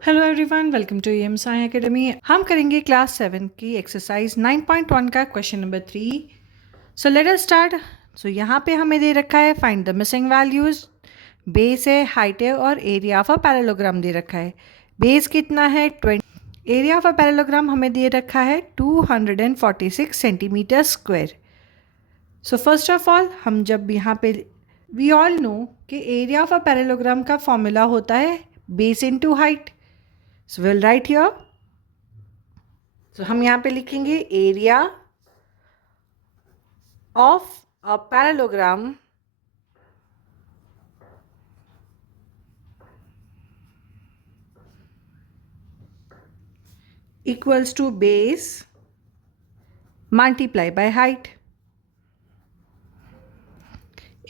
Hello everyone, welcome to M Sai academy. हम करेंगे class 7 की एक्सरसाइज 9.1 का question number 3। So let us start. So यहाँ पे हमें दे रखा है find the missing values. Base है, हाइट है और एरिया ऑफ अ पैरेललोग्राम दे रखा है। बेस कितना है 20। एरिया ऑफ अ पैरेललोग्राम हमें दे रखा है 246 centimetre square. So first of all हम जब यहाँ पे वी ऑल नो कि एरिया ऑफ अ पैरेललोग्राम का फॉर्मूला होता है base into height. So will write here. So हम यहाँ पे लिखेंगे area of a parallelogram equals to base multiply by height.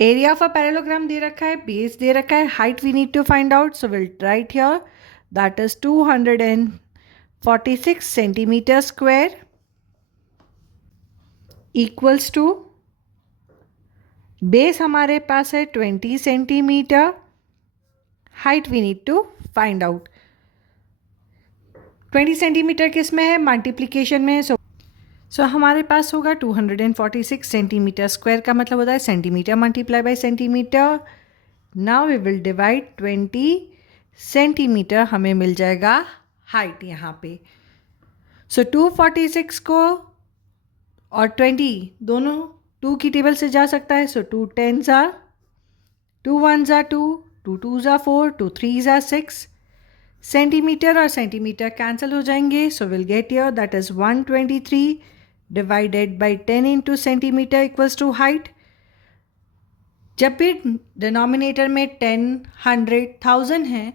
Area of a parallelogram दे रखा है, बेस दे रखा है, height we need to find out. So will write here that is 246 centimetre square equals to base हमारे पास है 20 centimetre, height we need to find out. 20 centimetre किस में है? मल्टीप्लिकेशन में है। सो हमारे पास होगा 246 सेंटीमीटर स्क्वायर का मतलब होता है centimetre multiply by centimetre. Now we will divide 20 centimetre, हमें मिल जाएगा हाइट यहाँ पे। सो 246 को और 20 दोनों 2 की टेबल से जा सकता है। सो 2 10s are 2 1s are 2, 2 2s are 4, 2 3s are 6। Centimetre और सेंटीमीटर कैंसिल हो जाएंगे। So will get here that is 123 divided by 10 into centimetre equals to height. जब भी डिनोमिनेटर में 10, 100, 1000 है,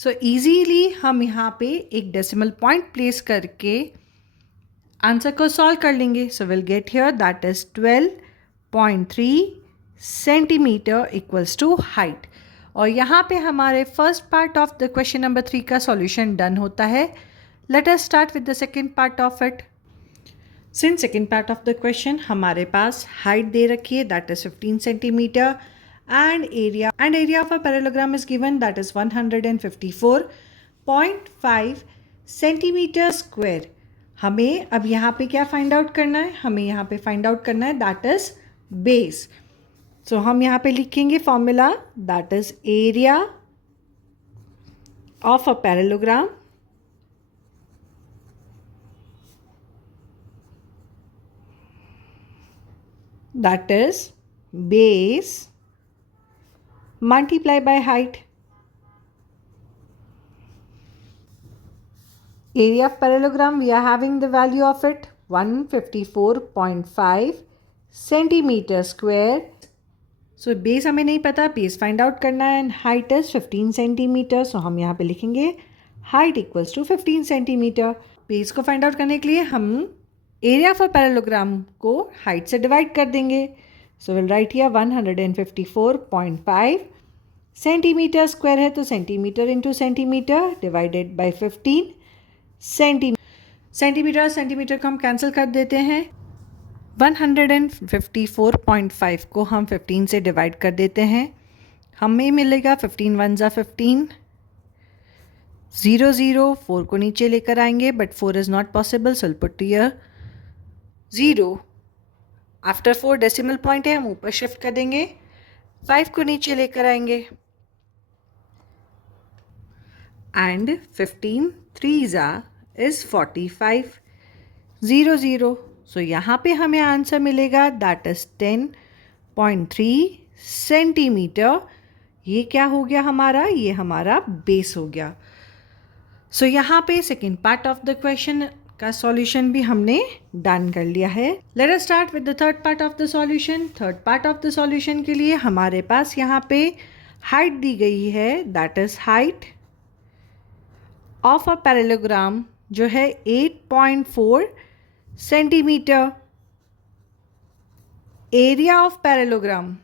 सो इजीली हम यहाँ पे एक डेसिमल पॉइंट प्लेस करके आंसर को सॉल्व कर लेंगे। So will get here that is 12.3 centimetre equals to height. और यहाँ पे हमारे first part of the question number 3 का सॉल्यूशन डन होता है। Let us start with the second part of it. Since second part of the question हमारे पास height दे रखी है that is 15 centimetre and area of a parallelogram is given that is 154.5 centimetre square. हमें अब यहाँ पे क्या फाइंड आउट करना है? हमें यहाँ पे फाइंड आउट करना है दैट इज बेस। सो हम यहाँ पे लिखेंगे formula that is area of a parallelogram that is base multiply by height. Area of parallelogram we are having the value of it 154.5 centimetre square. So base हमें नहीं पता, base find out करना है and height is 15 centimetre. So हम यहाँ पे लिखेंगे height equals to 15 centimetre. Base को फाइंड आउट करने के लिए हम एरिया ऑफ अ पैरेललोग्राम को हाइट से डिवाइड कर देंगे। So will write here 154.5 centimetre square है तो centimetre into centimetre divided by 15 centimetre. Centimetre को हम कैंसिल कर देते हैं। 154.5 को हम 15 से डिवाइड कर देते हैं, हमें मिलेगा 15 1 ज़ा 15, 0 0 4 को नीचे लेकर आएंगे but 4 is not possible so will put here 0। After 4 decimal point है, हम ऊपर शिफ्ट कर देंगे, 5 को नीचे लेकर आएंगे एंड 15 3 ज़ा इज़ 45, 0 0। सो यहाँ पे हमें आंसर मिलेगा दैट इज 10.3 सेंटीमीटर। ये क्या हो गया हमारा? ये हमारा बेस हो गया। सो यहाँ पे second part of the question का सॉल्यूशन भी हमने डन कर लिया है। Let us start with the third part of the solution. Third part of the solution के लिए हमारे पास यहाँ पे हाइट दी गई है that is height of a parallelogram जो है 8.4 centimetre. Area of parallelogram,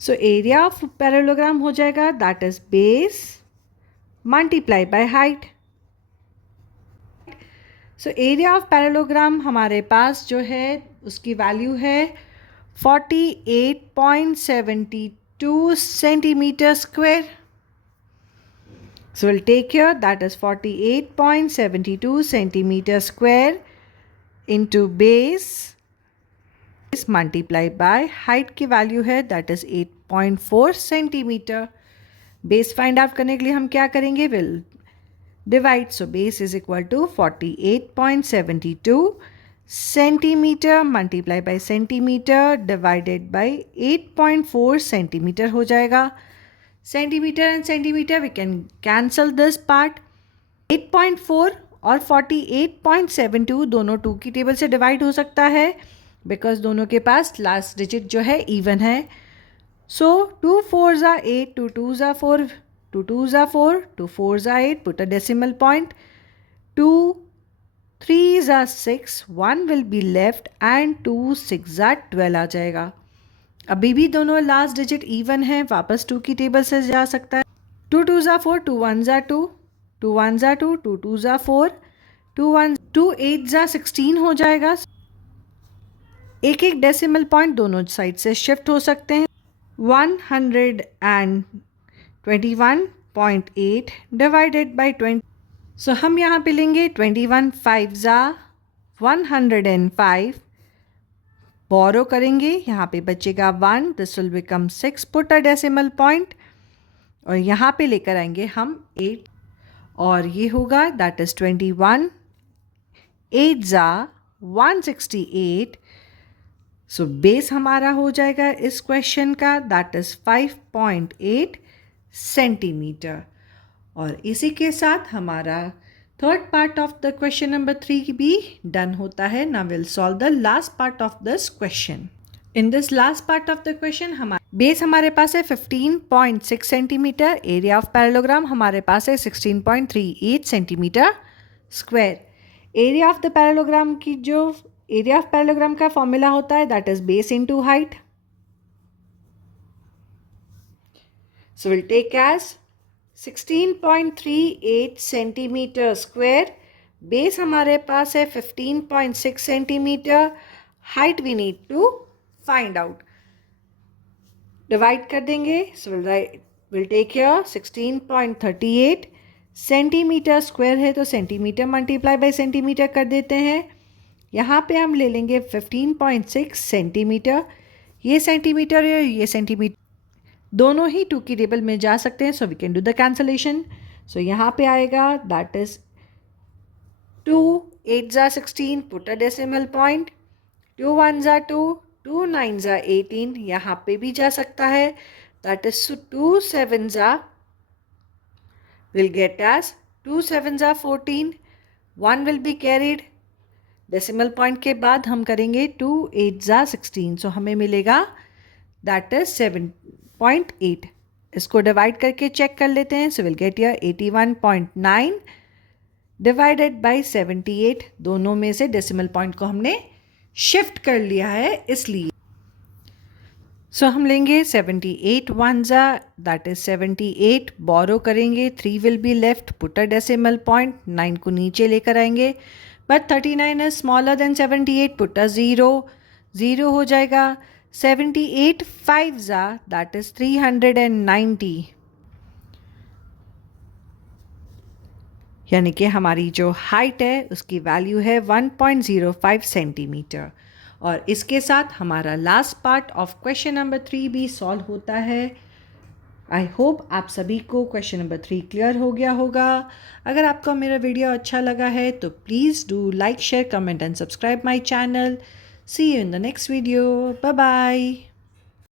so area of parallelogram हो जाएगा that is base multiply by height. So area of parallelogram हमारे पास जो है उसकी वैल्यू है 48.72 centimetre square. So we'll take here that is 48.72 centimeter square into base multiplied by height की value है that is 8.4 centimetre. Base find out करने के लिए हम क्या करेंगे, we'll divide. So base is equal to 48.72 centimetre multiply by centimetre divided by 8.4 centimetre हो जाएगा. Centimetre and centimetre we can cancel this part. 8.4 और 48.72 दोनों 2 की टेबल से डिवाइड हो सकता है बिकॉज दोनों के पास लास्ट डिजिट जो है इवन है. सो 2 4s are 8, 2 2s are 4, 2 2s are 4, 2 4s are 8, put a decimal point, 2 3s are 6, 1 will be left and 2 6s are 12 आ जाएगा. अभी भी दोनों लास्ट डिजिट इवन है, वापस 2 की टेबल से जा सकता है. 2 2s are 4, 2 1s are 2, 2 1s are 2, 2 2s are 4, 2 8s are 16 हो जाएगा. एक एक डेसिमल पॉइंट दोनों साइड से शिफ्ट हो सकते हैं. 121.8 डिवाइडेड बाई 20. सो हम यहाँ पे लेंगे 21 5s are 105. बोरो करेंगे, यहाँ पे बचेगा 1, this will become 6, put a decimal point और यहाँ पे लेकर आएंगे हम 8 और ये होगा that is 21 8s are 168. So base हमारा हो जाएगा इस क्वेश्चन का दैट इज़ 5.8 सेंटीमीटर. और इसी के साथ हमारा third part of the question number 3 भी डन होता है. Now will solve the last part of this question. In this last part of the question हमारा बेस हमारे पास है 15.6 सेंटीमीटर. एरिया ऑफ पैरेललोग्राम हमारे पास है 16.38 centimetre square. Area of the parallelogram की जो एरिया ऑफ पैरेललोग्राम का फॉर्मूला होता है that is base into height. So we'll take as 16.38 centimetre square. Base हमारे पास है 15.6 centimetre. Height we need to find out. Divide कर देंगे. So we'll take here 16.38 centimetre square है तो सेंटीमीटर मल्टीप्लाई बाय सेंटीमीटर कर देते हैं. यहाँ पे हम ले लेंगे 15.6 सेंटीमीटर. ये सेंटीमीटर है, ये सेंटीमीटर दोनों ही 2 की टेबल में जा सकते हैं. So we can do the cancellation. So यहाँ पे आएगा that is 2 8s are 16, put a decimal point. 2 1s are 2, 2 9s are 18. यहाँ पे भी जा सकता है that is 2 7s are we'll get as 2 7s are 14. 1 will be carried. Decimal point के बाद हम करेंगे 2 8s are 16. सो हमें मिलेगा दैट इज 7.8. इसको डिवाइड करके चेक कर लेते हैं. So will get here 81.9 divided by 78. दोनों में से डेसिमल पॉइंट को हमने शिफ्ट कर लिया है इसलिए. सो हम लेंगे 78 1s are दैट इज 78. बोरो करेंगे, 3 will be left, put a decimal point. 9 को नीचे लेकर आएंगे but 39 is smaller than 78, put a 0, 0 हो जाएगा. 78 5s are that is 390. यानी कि हमारी जो हाइट है उसकी वैल्यू है 1.05 सेंटीमीटर. और इसके साथ हमारा last part of question number 3 भी सॉल्व होता है. आई होप आप सभी को क्वेश्चन नंबर 3 क्लियर हो गया होगा. अगर आपको मेरा वीडियो अच्छा लगा है तो please do like share comment and subscribe my channel. See you in the next video. Bye bye.